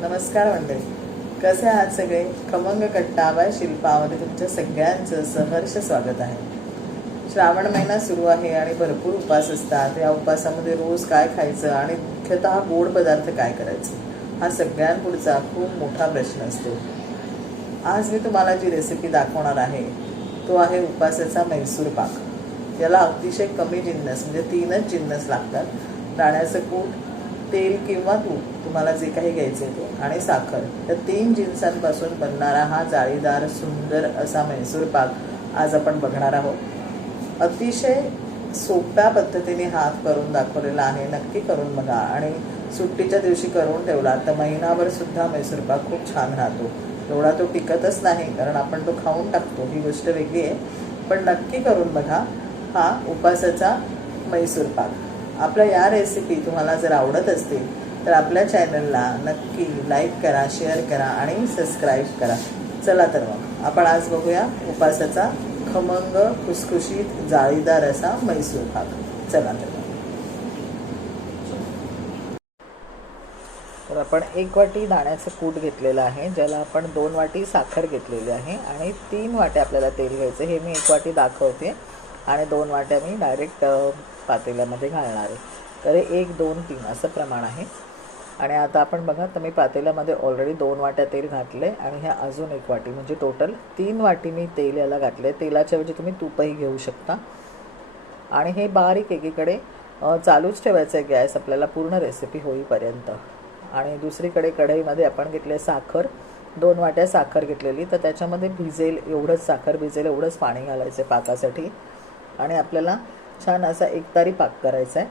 नमस्कार मंडळी. कसे आहात सगळे? खमंग कट्टा शिल्पामध्ये तुमच्या सगळ्यांचं सहर्ष स्वागत आहे. श्रावण महिना सुरू आहे आणि भरपूर उपास असतात. या उपासामध्ये रोज काय खायचं आणि मुख्यतः गोड पदार्थ काय करायचं हा सगळ्यांपुढचा खूप मोठा प्रश्न असतो. आज मी तुम्हाला जी रेसिपी दाखवणार आहे तो आहे उपासाचा मैसूर पाक. याला अतिशय कमी जिन्नस म्हणजे तीनच जिन्नस लागतात. दाण्याचं कूट तेल किंवा तूप तुम्हाला जे काही घ्यायचे ते आणि साखर. तर तीन जिन्सांपासून बनणारा हा जाळीदार सुंदर असा मैसूर पाक आज आपण बघणार आहोत. अतिशय सोप्या पद्धतीने हात करून दाखवलेला आहे. नक्की करून बघा. आणि सुट्टीच्या दिवशी करून ठेवला तर महिनाभर सुद्धा मैसूर पाक खूप छान राहतो. एवढा तो टिकतच नाही कारण आपण तो खाऊन टाकतो. ही गोष्ट वेगळी आहे. पण नक्की करून बघा हा उपासाचा मैसूर पाक. आपल्या या रेसिपी तुम्हाला जर आवडत असतील तर आपल्या चॅनलला नक्की लाईक करा शेअर करा आणि सबस्क्राईब करा. चला तर मग आपण आज बघूया उपासाचा खमंग खुसखुशीत जाळीदार असा मैसूर भाग चला तर तर आपण एक वाटी दाण्याचं कूट घेतलेलं आहे ज्याला आपण दोन वाटी साखर घेतलेली आहे आणि तीन वाट्या आपल्याला तेल घ्यायचं हे मी एक वाटी दाखवते. आणि दोन वाट्या मी डायरेक्ट पातेल्यामध्ये घालणार आहे. तर एक दोन तीन असं प्रमाण आहे. आणि आता आपण बघा तर मी पातेल्यामध्ये ऑलरेडी दोन वाट्या तेल घातले आणि ह्या अजून एक वाटी म्हणजे टोटल तीन वाटी मी तेल याला घातले तेलाच्या ऐवजी तुम्ही तूपही घेऊ शकता. आणि हे बारीक एकीकडे चालूच ठेवायचं आहे गॅस आपल्याला पूर्ण रेसिपी होईपर्यंत. आणि दुसरीकडे कढईमध्ये आपण घेतले साखर. दोन वाट्या साखर घेतलेली तर त्याच्यामध्ये भिजेल एवढंच साखर भिजेल एवढंच पाणी घालायचं आहे पाकासाठी. आणि आपल्याला छान असा एकतारी पाक करायचा आहे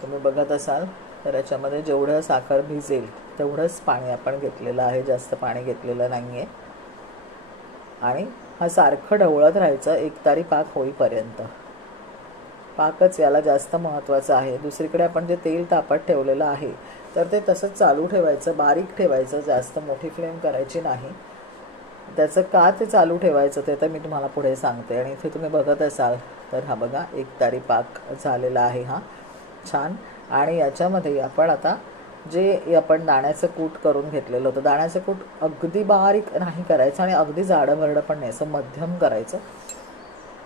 तुम्ही बघत असाल तर याच्यामध्ये जेवढं साखर भिजेल तेवढंच पाणी आपण घेतलेलं आहे. जास्त पाणी घेतलेलं नाही आहे आणि हा सारखं ढवळत राहायचं एकतारी पाक होईपर्यंत. पाकच याला जास्त महत्त्वाचं आहे. दुसरीकडे आपण जे तेल तापत ठेवलेलं आहे तर ते तसंच चालू ठेवायचं बारीक ठेवायचं जास्त मोठी फ्लेम करायची नाही. त्याचं का ते चालू ठेवायचं ते तर मी तुम्हाला पुढे सांगते. आणि इथे तुम्ही बघत असाल तर हा बघा एक तारी पाक झालेला आहे हा. छान. आणि याच्यामध्ये आपण आता जे आपण दाण्याचं कूट करून घेतलेलं होतं दाण्याचं कूट अगदी बारीक नाही करायचं आणि अगदी जाडं भरडं पण नाही असं मध्यम करायचं.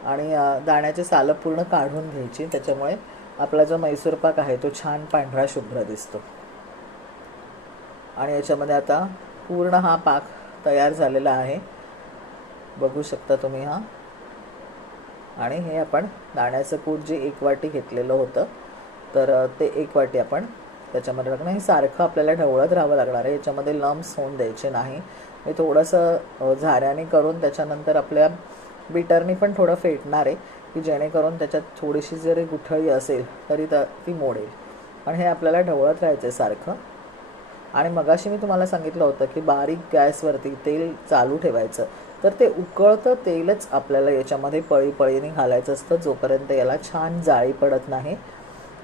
आणि दाण्याचे दाण्याची सालं पूर्ण काढून घ्यायची. त्याच्यामुळे आपला जो मैसूर पाक आहे तो छान पांढरा शुभ्र दिसतो. आणि याच्यामध्ये आता पूर्ण हा पाक तयार झालेला आहे. बघू शकता तुम्ही हा. आणि हे आपण दाण्याचं कूट जे एक वाटी घेतलेलं होतं तर ते एक वाटी आपण त्याच्यामध्ये टाकणं हे सारखं आपल्याला ढवळत राहावं लागणार आहे. याच्यामध्ये लम्स होऊन द्यायचे नाही. मी थोडंसं झाऱ्याने करून त्याच्यानंतर आपल्या बिटरनी पण थोडं फेटणार आहे की जेणेकरून त्याच्यात थोडीशी जरी गुठळी असेल तरी त ती मोडेल. पण हे आपल्याला ढवळत राहायचं आहे सारखं. आणि मगाशी मी तुम्हाला सांगितलं होतं की बारीक गॅसवरती तेल चालू ठेवायचं. तर ते उकळतं तेलच आपल्याला याच्यामध्ये पळी पळीने घालायचं असतं जोपर्यंत याला छान जाळी पडत नाही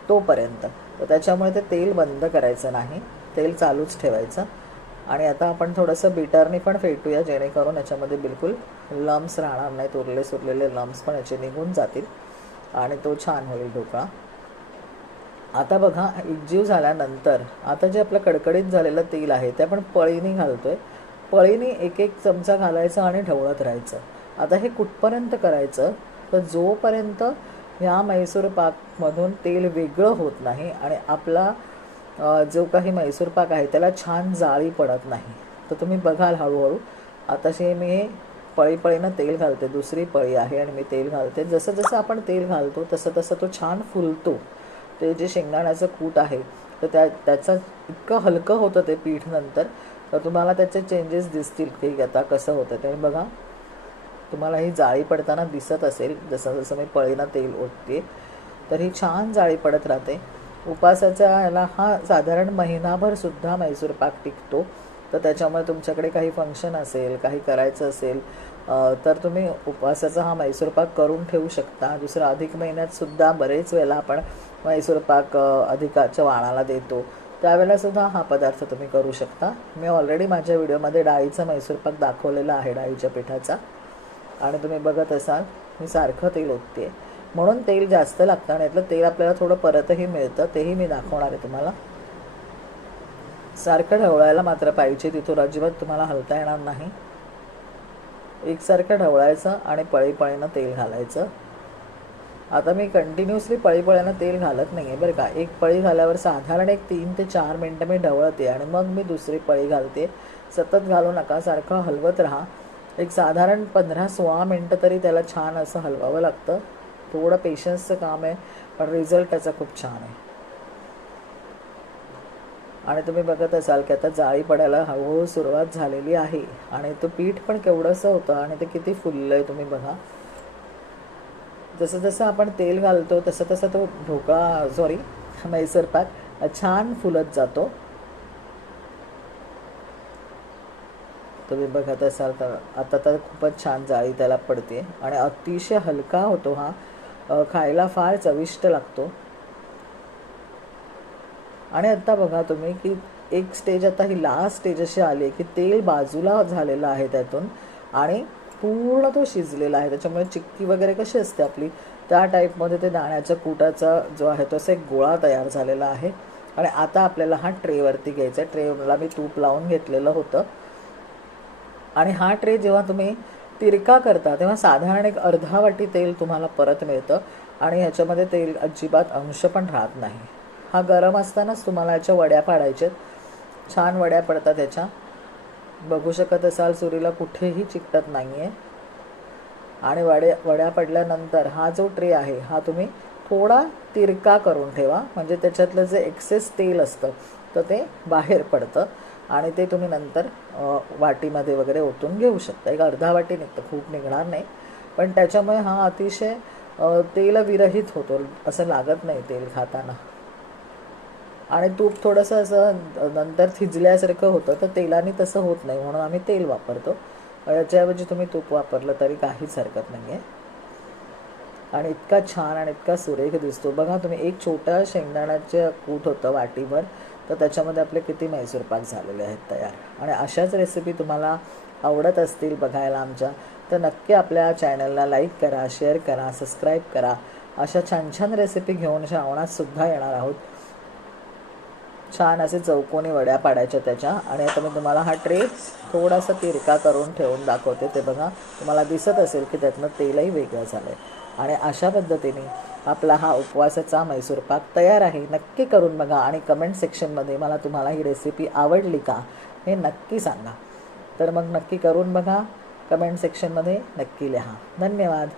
तोपर्यंत. तर त्याच्यामुळे ते तेल बंद करायचं नाही. तेल चालूच ठेवायचं. आणि आता आपण थोडंसं बिटरने पण फेटूया जेणेकरून याच्यामध्ये बिलकुल लम्स राहणार नाहीत. उरले सुरलेले लम्स पण याचे निघून जातील. आणि तो छान होईल ढोकळा. आता बघा एकजीव झाल्यानंतर आता जे आपलं कडकडीत झालेलं तेल आहे ते आपण पळीने घालतोय. पळीने एक एक चमचा घालायचा आणि ढवळत राहायचं. आता हे कुठपर्यंत करायचं? तर जोपर्यंत ह्या मैसूर पाकमधून तेल वेगळं होत नाही आणि आपला जो काही मैसूर पाक आहे त्याला छान जाळी पडत नाही. तर तुम्ही बघाल हळूहळू. आताशी मी हे पळी पळीनं तेल घालते. दुसरी पळी आहे आणि मी तेल घालते. जसं जसं आपण तेल घालतो तसं तसं तो छान फुलतो. ते जे शेंगदाण्याचं कूट आहे तर त्या त्याचं इतकं हलकं होतं ते पीठ नंतर तर तुम्हाला त्याचे चेंजेस दिसतील की आता कसं होतं ते. बघा तुम्हाला ही जाळी पडताना दिसत असेल जसं जसं मी पळीनं तेल ओतते तर ही छान जाळी पडत राहते. उपासाच्या ह्याला हा साधारण महिनाभर सुद्धा मैसूर पाक टिकतो. तर त्याच्यामुळे तुमच्याकडे काही फंक्शन असेल काही करायचं असेल तर तुम्ही उपवासाचा हा मैसूर पाक करून ठेवू शकता. दुसरं अधिक महिन्यात सुद्धा बरेच वेळेला आपण मैसूर पाक अधिकाच्या वाणाला देतो. त्यावेळेलासुद्धा हा पदार्थ तुम्ही करू शकता. मी ऑलरेडी माझ्या व्हिडिओमध्ये डाळीचा मैसूर पाक दाखवलेला आहे डाळीच्या पिठाचा. आणि तुम्ही बघत असाल मी सारखं तेल ओतते म्हणून तेल जास्त लागतं आणि यातलं तेल आपल्याला थोडं परतही मिळतं तेही मी दाखवणार आहे तुम्हाला. सारखं ढवळायला मात्र पाहिजे तिथून अजिबात तुम्हाला हलता येणार नाही. एकसारखं ढवळायचं आणि पळीपळीनं तेल घालायचं. आता मी कंटिन्युअसली पळीपळ्यानं तेल घालत नाही आहे बरं का. एक पळी घाल्यावर साधारण एक तीन ते चार मिनटं मी ढवळते आणि मग मी दुसरी पळी घालते. सतत घालू नका सारखं हलवत राहा. एक साधारण पंधरा सोळा मिनटं तरी त्याला छान असं हलवावं लागतं. थोडं पेशन्सचं काम आहे पण रिझल्ट त्याचा खूप छान आहे. आणि तुम्ही बघत असाल की आता जाळी पडायला हळूहळू सुरुवात झालेली आहे. आणि तो पीठ पण केवढंसं होतं आणि ते किती फुललं आहे तुम्ही बघा. जसं जसं आपण तेल घालतो तसं तसं तो ढोकळा सॉरी मैसूर पाक छान फुलत जातो. तुम्ही बघत असाल तर आता तर खूपच छान जाळी त्याला पडते आणि अतिशय हलका होतो हा. खायला फार चविष्ट लागतो. आणि आता बघा तुम्ही की एक स्टेज आता ही लास्ट स्टेज अशी आली आहे की तेल बाजूला झालेलं आहे त्यातून आणि पूर्ण तो शिजलेला आहे. त्याच्यामुळे चिक्की वगैरे कशी असते आपली? त्या टाईपमध्ये ते दाण्याच्या कुटाचा जो आहे तो असा एक गोळा तयार झालेला आहे. आणि आता आपल्याला हा ट्रेवरती घ्यायचा आहे. ट्रेला मी तूप लावून घेतलेलं होतं. आणि हा ट्रे जेव्हा तुम्ही तिरका करता तेव्हा साधारण एक अर्धा वाटी तेल तुम्हाला परत मिळतं. आणि ह्याच्यामध्ये तेल अजिबात अंश पण राहत नाही. हा गरम असतानाच तुम्हाला याच्या वड्या पाडायच्यात छान वड्या पडतात त्याच्या बघू शकत असाल सुरीला कुठेही चिकटत नाही आहे आणि वड्या वड्या पडल्यानंतर हा जो ट्रे आहे हा तुम्ही थोडा तिरका करून ठेवा. म्हणजे त्याच्यातलं जे एक्सेस तेल असतं तर ते बाहेर पडतं. आणि ते तुम्ही नंतर वाटीमध्ये वगैरे ओतून घेऊ शकता. एक अर्धा वाटी निघतं खूप निघणार नाही. पण त्याच्यामुळे हा अतिशय तेलविरहित होतो असं लागत नाही तेल खाताना. आणि तूप थोडंसं असं नंतर थिजल्यासारखं होतं तर तेलाने तसं होत नाही म्हणून आम्ही तेल वापरतो. याच्याऐवजी तुम्ही तूप वापरलं तरी काहीच हरकत नाही आहे आणि इतका छान आणि इतका सुरेख दिसतो. बघा तुम्ही एक छोटा शेंगदाण्याचं कूट होतं वाटीभर तर त्याच्यामध्ये आपले किती मैसूर पाक झालेले आहेत तयार. आणि अशाच रेसिपी तुम्हाला आवडत असतील बघायला आमच्या तर नक्की आपल्या चॅनलला लाईक करा शेअर करा सबस्क्राईब करा. अशा छान छान रेसिपी घेऊन श्रावणात सुद्धा येणार आहोत. छान असे चौकोनी वड्या पाडायच्या त्याच्या. आणि आता मी तुम्हाला हा ट्रे थोडासा तिरका करून ठेवून दाखवते. ते बघा तुम्हाला दिसत असेल की त्यातनं तेलही वेगळं झालं आहे आणि अशा पद्धतीने आपला हा उपवासाचा मैसूर पाक तयार आहे. नक्की करून बघा आणि कमेंट सेक्शनमध्ये मला तुम्हाला ही रेसिपी आवडली का हे नक्की सांगा. तर मग नक्की करून बघा. कमेंट सेक्शनमध्ये नक्की लिहा. धन्यवाद.